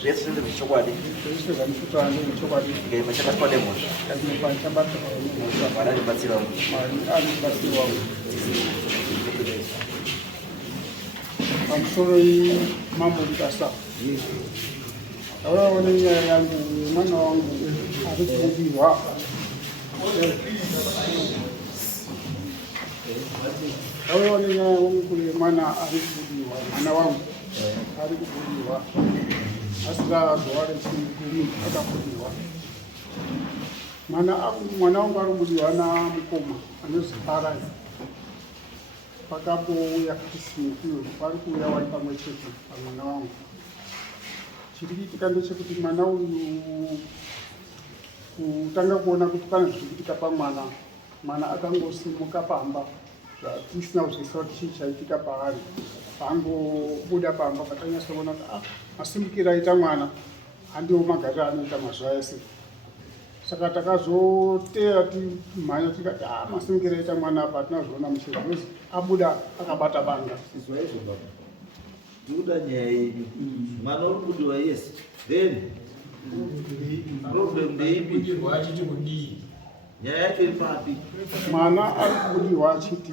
zvese zvechokwadi machakatwa nemhosva Mwari aribatsirawo pamusoro mambo mutasa awaone nyaya yangu mwana wangu ari kubudirwa awaone nyaya yangu kule mwana ari kubudirwa mwana wangu ari kubudirwa asingazoware chigumi akabudirwa mwana wangu ari kubudirwa namukoma anonzi Parai pakambouya kusimukiwe vari kuuya vari pamwe chete pamwana wangu chiri kuitika ndechekuti mwana uyu kutanga kuona kuti pane zviri kuitika pamwana mwana akangosimuka pamba zvatisina kuzivisa kuti chii chaitika paari paangobuda pamba patanyatsoona kuti masimukiro aita mwana handiwo magariro anoita mazuva ese saka takazoteera timhanya tikati masimukiro aita mwana apa tinazviona muchirwezi abuda akabata banga izvaizvo baba ndikuda nyaya yenyu mwana uri kudiwa yes then problem ndeipi nyaya yacho iri papi mwana ari kubudirwa achiti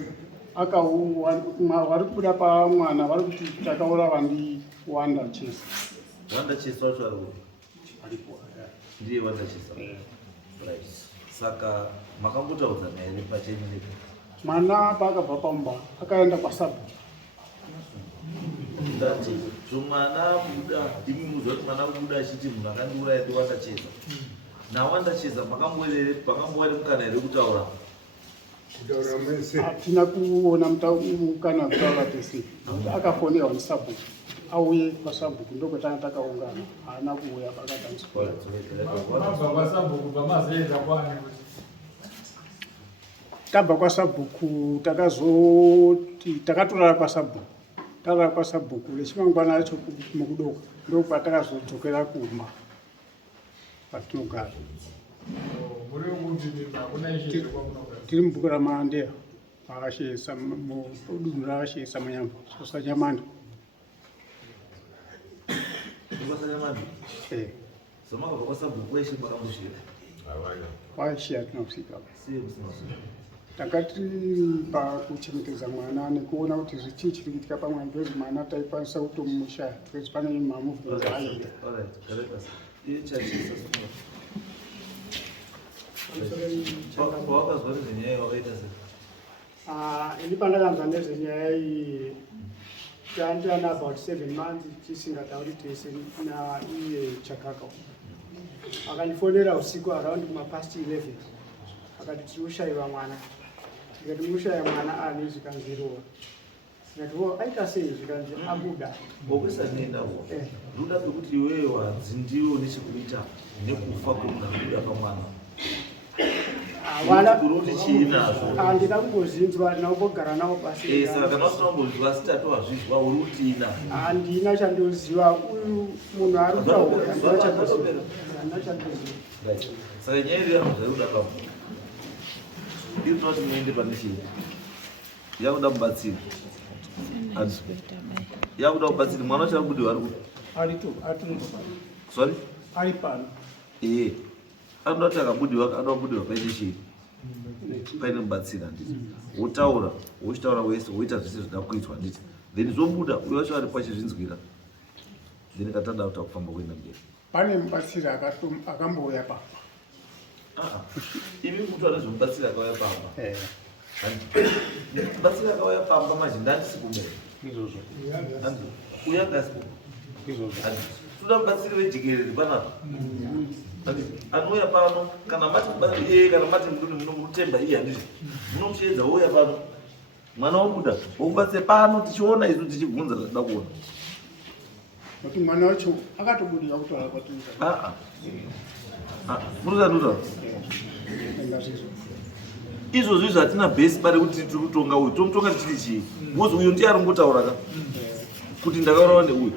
vari kubuda pamwana vari kuti takaura vandiwanda chese wanda chese wacho aripo ndiye wanda chese right saka makambotaudzana here pachenyu nepo mwana paakabva pamba akaenda kwasabu ndati zvomwana abuda imi muziva kuti mwana kubuda achiti munhu akandiuraya ndiwanda cheza nawanda cheza makambowane mukana here kutaura hatina kuona mukana wekutaura tese akafonerwa nesabhuku auye kwasabhuku ndokwetanga takaungana haana kuuya pakataniswa tabva kwasabhuku takazoti takatorara kwasabhuku tarara kwasabhuku rechimangwana acho mukudoko ndokwatakazodzokerera kumba patinogara tiri mubhuku ramaandeya akashesa mudunhu raakashesa munyamba sosanyamanda semakabva kwasabhuku weshe makambosvika kwaishiya tinosvika takati pakuchengetedza mwana nekuona kuti zvechii chiri kuitika pamwana ndozi mwana taikwanisa kutomushaya tikati pane mamuvement aaita wakazwa nezvenyaya wakaita sei ini pandakanzwa nezvenyaya iyi tandiana about 7 months tisingatauri tese naiye chakaka akandifonera usiku around kumapast 11 akati tiri kushayiwa mwana tikati mukushaya mwana ani zvikanzirowa tikati aita sei zvikanzi abuda ngokusanendawo ruda rwekuti iwewe wadzindiwo nechekuita nekufa kwemunhu akubuda pamwana handina kumbozinzwa ndinakugara navo pasi saka kana usina kumbozviziva sitatu wazvizwa uri kutina handina chandoziva uyu munhu ari kutaura handina chandoziva saka nyaya iri yangu zvaiuda kamo iri tinoti muende pane chii yakuda mubatsiri yakuda kubatsiri mwana wacho akubudiwa sorry ari pano anoda kuti akabudiwa anobudiwa paine chii paine mubatsiri handiti wotaura wochitaura wese woita zvese zvida kuitwa handiti then zobuda uyo wacho ari pachizvinzwira then katada kuti akufamba kuenda mberi pane mubatsiri akambouya pamba imi mutu ane zvemubatsiri akauya pamba mubatsiri akauya pamba manje ndandisi kumere uyangasipo toda mubatsiri vejekereri panapa anouya pano kana mati kana mati munotemba iye handiti munomushedza wouya pano mwana wobuda wokubatsire pano tichiona isu tichibvunza zvatida kuona kuti mwana wacho akatobudirwa kutaura kwatiri munosanduta izvozvi zvatina bhesi pari kuti tiri kutonga uyu tomutonga tichiti chii wozi uyu ndiye ari ngotauraka kuti ndakaurawa neuyu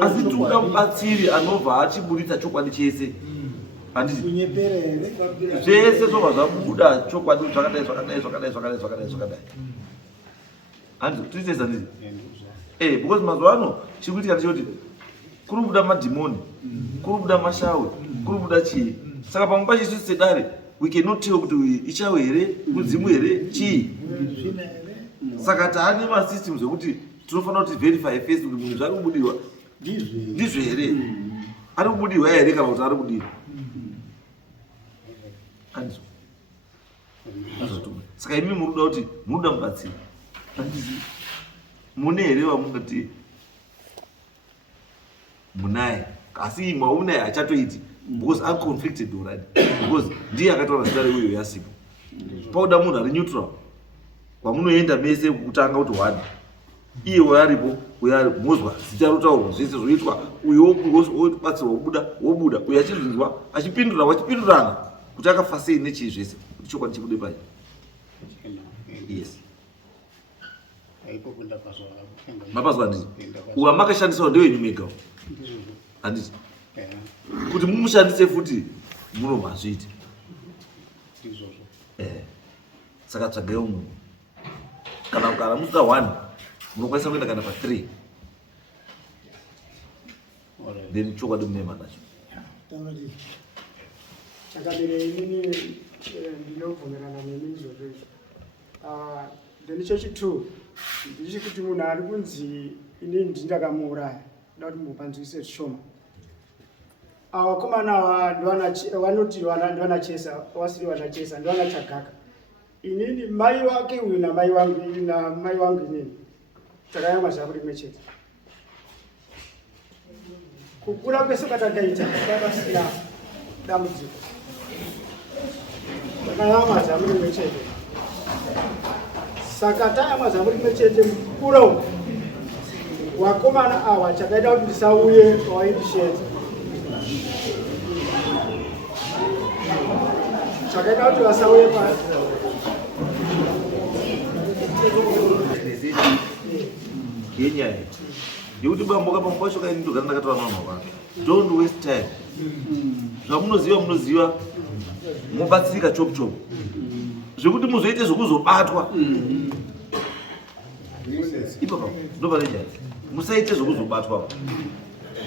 asi tikuda mubatsiri anobva achiburitsa chokwadi chese handiti zvese zvobva zvabuda chokwadi zvakadai handiti toitesa nditi because mazuva ano chiri kuitika ndechekuti kuri kubuda madhimoni, kuri kubuda mashawe, kuri kubuda chii. Saka pamwe pacho isusu sedare we cannot tell kuti ichawe here, mudzimu here, chii. Saka taane masystems ekuti tinofanira kuti verify first kuti munhu zvari kubudirwa ndizvo here, ari kubudirwa here kana kuti ari kudini. Andizvo. Saka imi muri kuda kuti munoda mubatsiri. Handizi. Mune here vamungati munaye. Asi imwe unaye achatoiti because I'm conflicted already. Because ndiye akataura zita reuyo yasipo. Pauda munhu ari neutral. Pamunoenda mese kutanga kuti wadi. Iye waripo, uyari mozwa zita rotaurwa zvese zvoitwa, uyo wobatsirwa wobuda, uyo achizvinzwa achipindura wachipindurana kuti akafa sei nechii zvese. Chokwadi chikude pai. Yes. Mapazwa ndizvo. Uwa makashandisawo ndewenyu mega. Handiti. Kuti mumushandise futi munomazviita. Saka tsvagayo munhu. Kana musina 1 munokwanisa kuenda kana pa3. Then chokwadi mune manacho. Chakamire inini ndinobvumirana nemi izvozvo. Then chechi2 ndichikuti munhu ari kunzi inini ndindakamuuraya ndoda kuti mupanzwise zvishoma. Vakomana vanoti ndovanachesa wasiri vanachesa ndovanachagaka. Inini mai wake uyu namai wangu inini takayamwa zvako rimwe chete. Kukura kwese kwatakaita kwakasina dambudziko. Takayamwa zvako rimwe chete. Saka tayamwa zvako rimwe chete mukura umu. Wakomana awa chakaita kuti ndisauye waindishedza. Chakaita kuti vasauye Kenya. Yekuti bamboka pampasho kaindoga ndakataura navanhu vako. Don't waste time. Zvamunoziva mubatsirika chop chop. Zvekuti muzoite zvokuzobatwa. Ipapo ndobva nenjaya. Musaite zvokuzobatwa.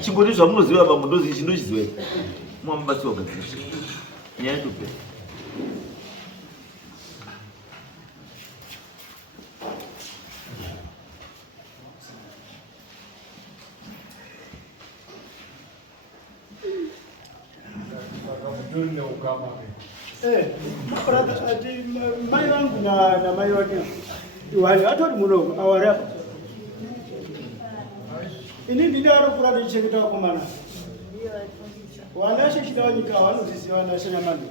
Chingoti zvamunoziva pamundozi chinochiziva. Mwamubatsirwa kugadzirisa. Nyaya ndopera. Mai wangu na mai wake watori muno awara. Ini ndidaro kura ndicheketa wakomana. Wanashe chidawo nyika vanozisiwa wanashe nyamani.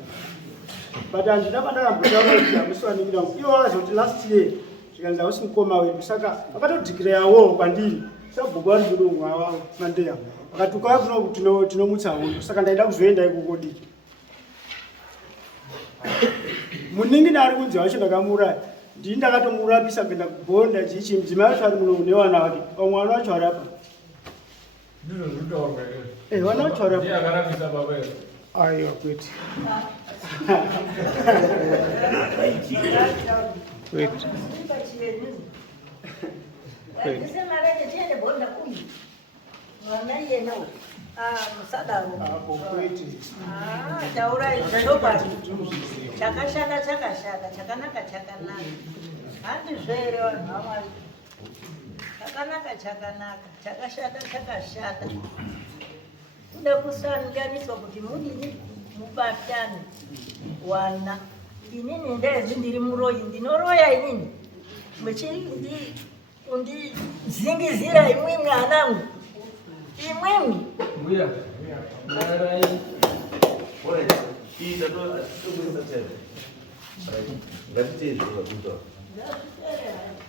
But andina pandarambotaura kuti amuswaningira iwo wazoti last year zvikanzi usimukoma wedu saka vakatodhikira war kwandiri sabhuku vari kudongo ava mandeya vakatuka kuno tinomutsa hondo saka ndaida kuzoenda ikoko diki muningi ari kunzi wacho ndakamuuraya ndii ndakatomurapisa kuenda kugonda chichi mudzimai wacho ari muno newana wake vamwana wacho arapa wana wacho arapa aiwa kwete kwete chakashata chakanaka handizvere vanhu vamwari chakanaka chakashata kude kusanganiswa kuti mudini mubatane wana inini ndezi ndiri muroyi ndinoroya inini undizingizira imwimwi anangu imwimwi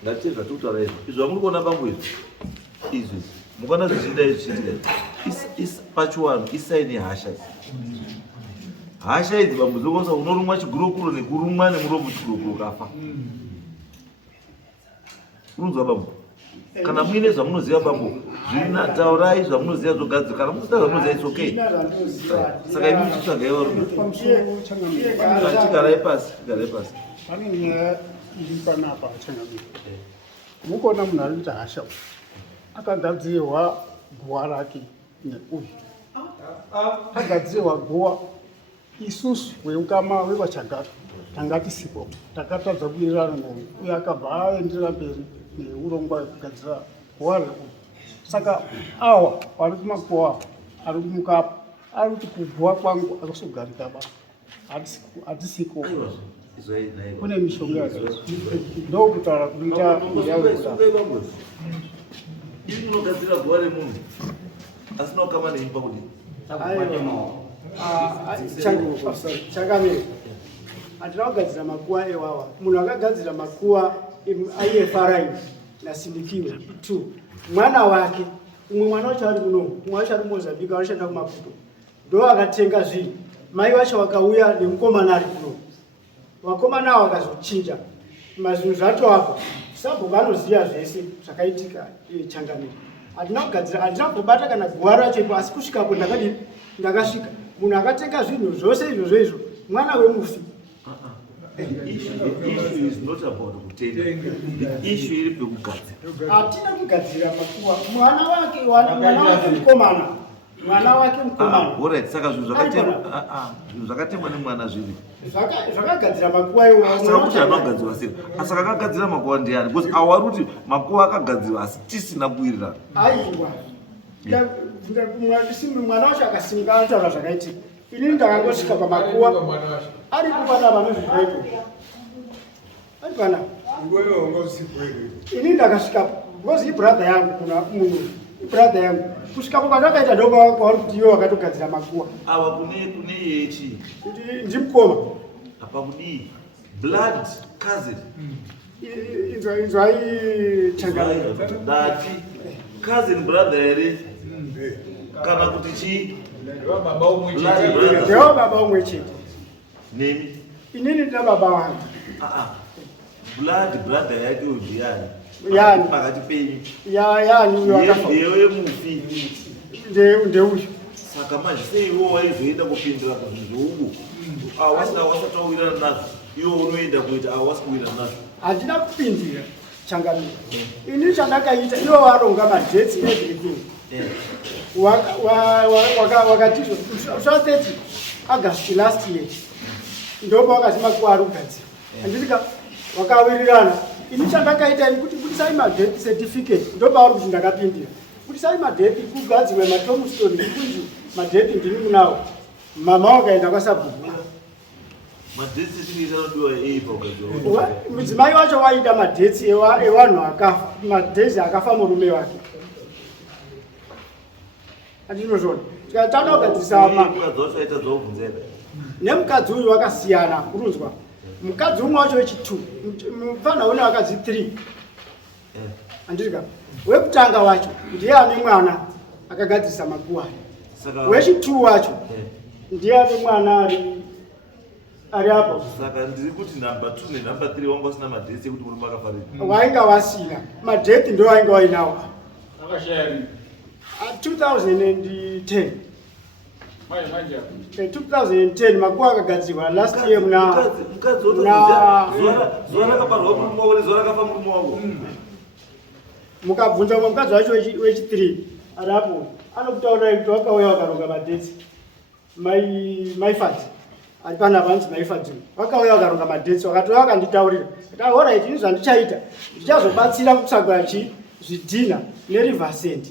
ngatiite zvatokutaura izvo izvo vamuri kuona pangu izvi mukana zvichiita izvichiitika pachiwano isaini hasha idzi bambuzokosa unorumwa chigurukuro nekurumwa nemuromo chigurukuro kafa urunzwa bambo kana muine zvamunoziva bambo zvinataurai zvamunoziva zvogadzira kana musina zvamunoziva it's okay saka imi muchitsvagai varume chigarai pasi pane nyaya iri panapa changamira mukuona munhu ari kuita hasha akagadzirwa guwa rake neuyu agadzirwa gowa isusu weukama wevachagara tanga tisipo takatadza kuwirirana neuyu uye akabva aenderera mberi neurongwa hwekugadzira gowa reuyu. Saka awa vari kumakuwa ari kumukapa ari kuti kugowa kwangu akusogarikaba hatisiko kune mishonga yakaita ndokutaura kuita yakuda iri munogadzira gowa remunhu asina kukama neimba kuti chakamira hatina kugadzira makuwa ewawa. Munhu akagadzira makuwa aifaraini nasindikiwe 2 mwana wake umwe mwana wacho ari kuno umwe wacho ari mozambique anoshanda kumaputo ndo akatenga zvinhu mai vacho vakauya nemukomana ari kuno vakomana avo vakazochinja mazvinhu zvatoapa sabhuku anoziva zvese zvakaitika changamiro. Hatina kugadzira hatina kubata kana guwa racho ipo asi kusvikapo ndakasvika munhu akatenga zvinhu zvose izvozvo izvo mwana wemufi. issue is not about kutenga, the issue iri pekugadzira. Hatina kugadzira makuwa mwana wake mukomana mwana wake mukomana. Alright, saka zvinhu zvakatemwa nemwana zviri zvakagadzira makuwa iwawo. Saka kuti anogadzirwa sei? Saka akagadzira makuwa ndiani? Because awari kuti makuwa akagadzirwa asi tisina kuwirirana. Aiwa mwana wacho akasimba ataura zvakaitika. Inini ndakangosvika pamakuwa ari kupana vanozvizvaito ari pana inini ndakasvika because ibrother yangu munhu ibrother yangu kusvikapo kwandakaita ndokwauri kuti iwe wakatogadzira makuwa Ava kune yechi ndimukoma apa kudii blood cousin inzwai changamiro dati cousin brother here kana kuti chii ndewo baba umwe chete nemi inini ndina baba wangu blood brother yake ndiani yani pakati penyu yani uyo akafa ndewe mufi ndeuyo. Saka manje seiwo waizoenda kupindura kuzvizvouku wasatawirana nazvo iwo unoenda kuita awasikuwirana nazvo. Handina kupindira changamiro ini chandakaita iwo varonga madheti everything wakatizo 30 August last year ndopa wakati makuwa ari kugadzira handitika wakawirirana. Ini chandakaita ini kuti budisai madheti certificate ndopa vari kuti ndakapindira budisai madheti kugadzirwe matombstone kunzi madheti ndiri kunawo mama wakaenda kwasabhuku madhetsi tinizanodiwa ei paugadzirwa mudzimai wacho waida madhetsi evanhu akafa madhetsi akafa murume wake andinozvona tikatanda kugadzirisa mukadzi wacho aita dzaubvunzera nemukadzi uyu wakasiyana kurunzwa mukadzi umwe wacho wechi2 mufana une vakadzi 3 andirika wekutanga wacho ndiye ane mwana akagadzirisa makuwa wechi2 wacho ndiye ane mwana ari apo. Saka ndiri kuti number 2 nenumber 3 wanga usina madheti ekuti murume akafarira wainga wasina madheti ndo wainga wainawo 2010 2010 makuwa akagadzirwa last year mukadzi zuva rakabarwa murume wako nezuva rakafa murume wako mukabvunza mukadzi wacho wechi3 ari apo anokutaurirai kuti wakauya wakaronga madheti maifadzi ari pana vanzi maifadzi wakauya wakaronga madheti wakatouya wakanditaurira kuti alright ini zvandichaita ndichazobatsira kutsvaga zvidhina nerivasend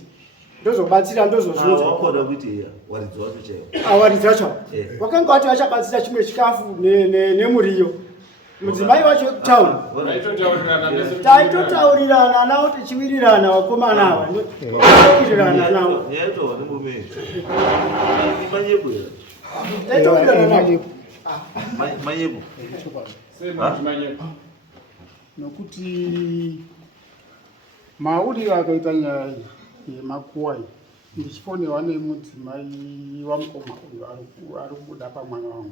ndozobatsira ndozozvawakoda kuti waridzi wacho chaiwo awaridzi wacho wakanga wati vachabatsira chimwe chikafu nemuriyo mudzimai wacho town taitotaurirana nawo tichiwirirana wakomana ava wirirana nawo yaitova nemurume manyepo here taitaurirana manyepo nokuti mauriro akaita nyaya yemakuwa ndichifonewa nemudzimai wamukoma uyu ari kubuda pamwana wangu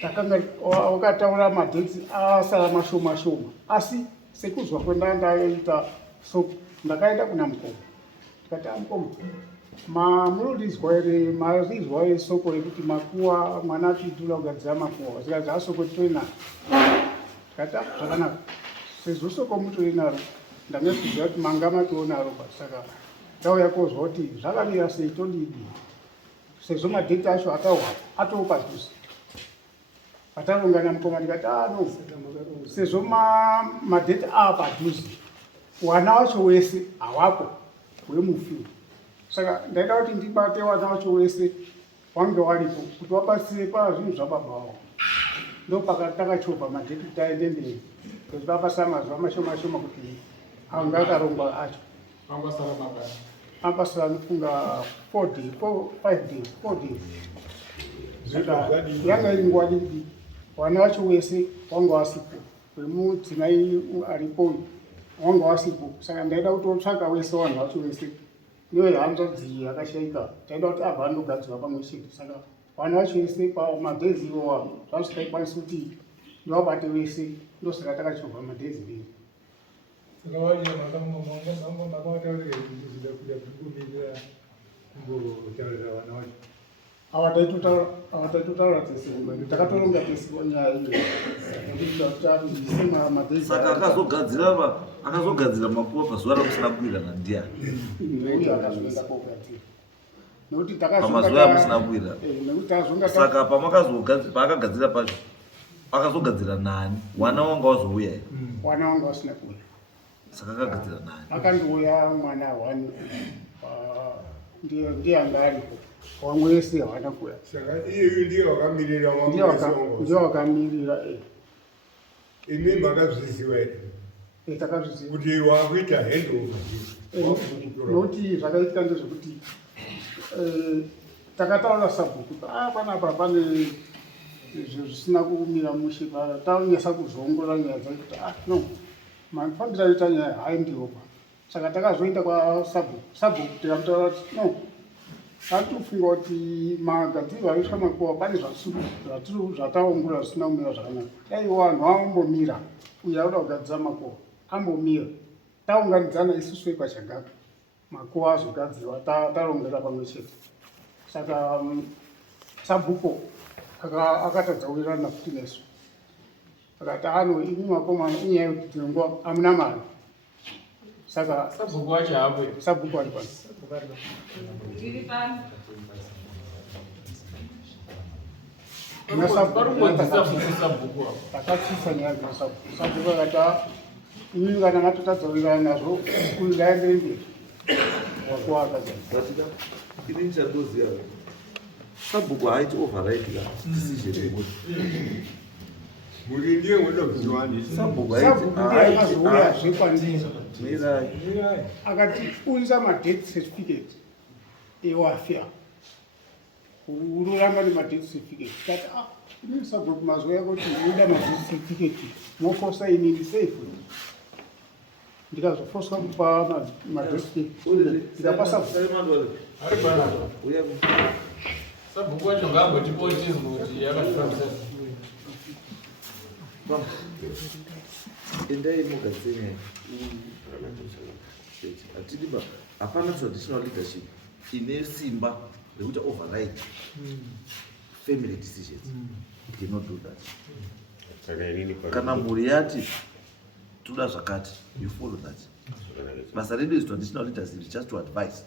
takanga wakataura madhetsi asara mashoma shoma asi sekuzwa kwendandaita soko ndakaenda kuna mukoma tikati amukoma munodizwa here marizwa esoko rekuti makuwa mwana atidula kugadzira makuwa zikazi asoko titori tikati zvakanaka sezvo soko mutori naro ndangekuziva kuti manga mationaro saka ndauya kuzwa kuti zvakamira sei todidi sezvo madheti acho atoo padhuze patarongana mukoma ndikati no sezvo madheti aa padhuze wana wacho wese hawapo wemufiwa saka ndaida kuti ndibate wana wacho wese wange waripo kuti wabatsire pazvinhu zvababa wavo ndopakatakachovha madheti kuti aende mberi kuti vapasa mazuva mashoma shoma kuti anga akarongwa acho ambasara anofunga 4 days saka yanga iri nguva diki wana wacho wese wanga wasipo wemudzimai aripo wanga wasipo saka ndaida kutotsvaga wese wanhu wacho wese niwe hanzvadzi yakashaika taida kuti abva andogadzirwa pamwe chete saka wana wacho wese pamadhezi iwowa zvazvikaikwanisa kuti ndivabate wese ndosaka takachovha madhezi mbiri avataitotaura tese takatoronga tese nyaya iyo saka akazogadzira makuva pazuva ramusina kuwirirana ndiani uyo akazoenda kogadzira nekuti pamazuva amusina kuwirirana saka paakagadzira pacho akazogadzira nani wana wanga wazouya here wana wanga wasina kuuya saka akagadzira nani akandouya mwana hwani ndiyanga aripo wamwe wese hawana kuuya saka iyeyu ndiye wakamirira ndiye wakamirira imi makazviziva here takazviziva kuti wakuita handover nokuti zvakaitika ndezvekuti takataura sabhuku panapa pane zvisina kumira mushe tanyasa kuzongora nyaya dzakuti no manifambira ita nyaya hai ndiropa saka takazoenda kwasabhuku tikamutaura kuti no tatofunga kuti magadziriro aitwa makuva pane zvataongora zvisina kumira zvakanaka dai vanhu vambomira uyo auda kugadzira makuva ambomira taunganidzana isusu epachagaka makuva azogadzirwa tarongera pamwe chete saka sabhuko akatadza kuwirirana futi nesu akati ano imi makomana inyaya yekuti tinongoa amuna mari saka sabhuku wacho hapo sabhuku ari pano takatsisa nyaya dzasabhuku sabhuku akati imi kana matotadza kuwirirana nazvo kudaendere mberi wakuwakadzaa ini nichandoziva sabhuku haiti override decision yemuti muri ndiye ngoda kuziwani sabhuku akazouya zvekwandiri mirai akati uyisa madeath certificate ewafia uroramba nemadate certificate kati ini sabhuku mazuva yakuti uda madate certificate mofosa inini safe ndikazofoswa kupa madate ndikapa sabhuku wacho ngaambotipotizwa kuti yakafambisa endai mugadzire atidi hapana traditional leadership ine simba rekuti override family decisions. It cannot do that. Kana mburi yati toda zvakati, you follow that. Basa redu is traditional leadership, just to advise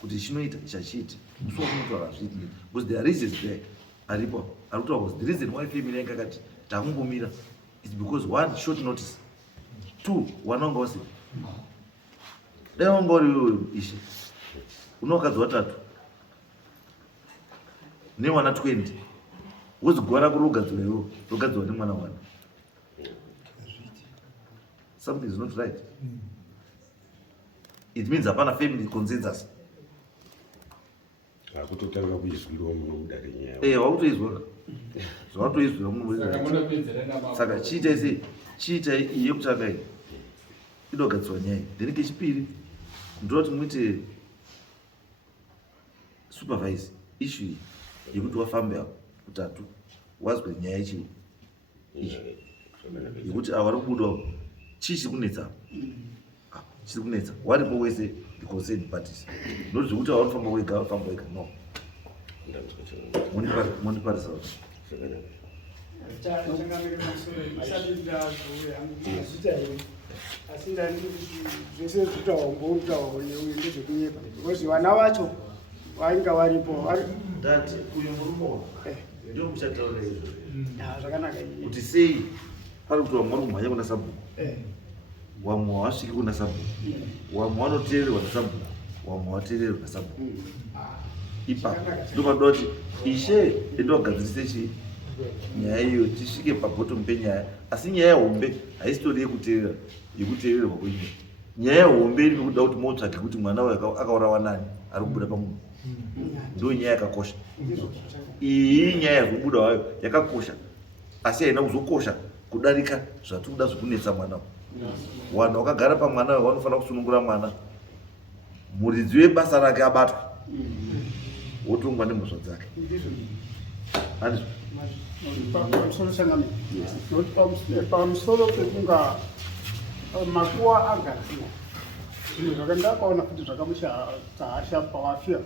kuti chinoita chachiti muso unotaura zviti because there are reasons there aripo arikutaura because the reason why family yanga kati takungomira is because one, short notice, two, wanonga wasi dai wanga uri ishe unokadzi watatu nemwana 20 wozi gwara kuri rugadziro iwo rugadzirwa nemwana 1. Something is not right. It means hapana family consensus. Akutotanga kuizwirwa muno mudare nyaya. Wakutoizwa. Zvawatoizwa muno mudare. Saka chiita ise, chiita iye kutanga iyi. Inogadzirwa nyaya. Then kechipiri ndoti muite supervise issue yekuti wafambe apo kutatu wazwe nyaya ichi. Yekuti avari kubudawo chichi kunetsa. Chiri kunetsa. Waripo wese the concerned parties. Not zvekuti avanofamba wega, no. Mundiparisa. changamire masoro isati ndazuya zita here asi ndandiri kuti zvese zvitaomboutawo ndezvekunyepa because vana vacho vainga varipo ndati uyu murume ndio muchataura izvo zvakanaka kuti sei pari kuti vamwe vari kumhanya kuna sabhuku vamwe havasviki kuna sabhuku vamwe vanoteererwa nasabhuku vamwe havateererwa nasabhuku ipapo ndopanoda kuti ishe endo wagadzirise chii nyaya iyo tisvike pabhotomu penyaya. Asi nyaya hombe haisitori yekuteererwa kwenyika. Nyaya hombe iri pekuda kuti motsvake kuti mwana uyu akaurawa nani ari kubuda pamunhu. Ndo nyaya yakakosha. Iyi nyaya yakubuda wayo yakakosha, asi haina kuzokosha kudarika zvatiri kuda zvokunetsa mwana. Vanhu vakagara pamwana uyu vanofanira kusunungura mwana, muridzi webasa rake abatwa, wotongwa nemhosva dzake. pamusoro pekunga makuwa agadziwa, zvinhu zvakandakaona kuti zvakamushahasha pawafira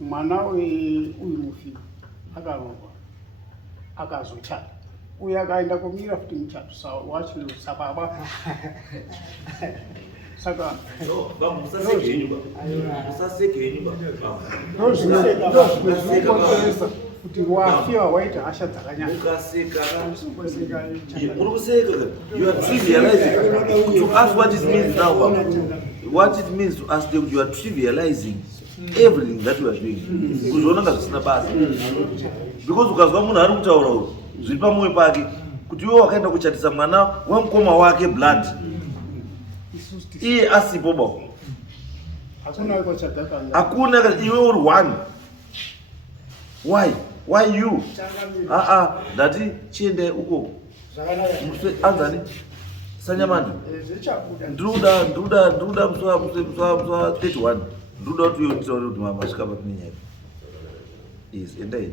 mwana uyu mufi akarohwa akazochaya, uye akaenda kumira futi muchato wachilo sababa saka ndozvinokonzeresa kuti wafira waita hasha dzakanyanya. You are trivializing. To ask what it means now, what it means to ask them, you are trivializing everything that you are doing. Because ukazwa munhu ari kutaura uri zviri pamwoyo pake kuti iwe wakaenda kuchatisa mwana wamukoma wake blood iye asipo bako hakuna iwe uri one. Why you? Ndati chiende uko anzani Sanyamani ndruda mswa 31 ndruda kuti yotaura kuti masvika papinenyaya is endai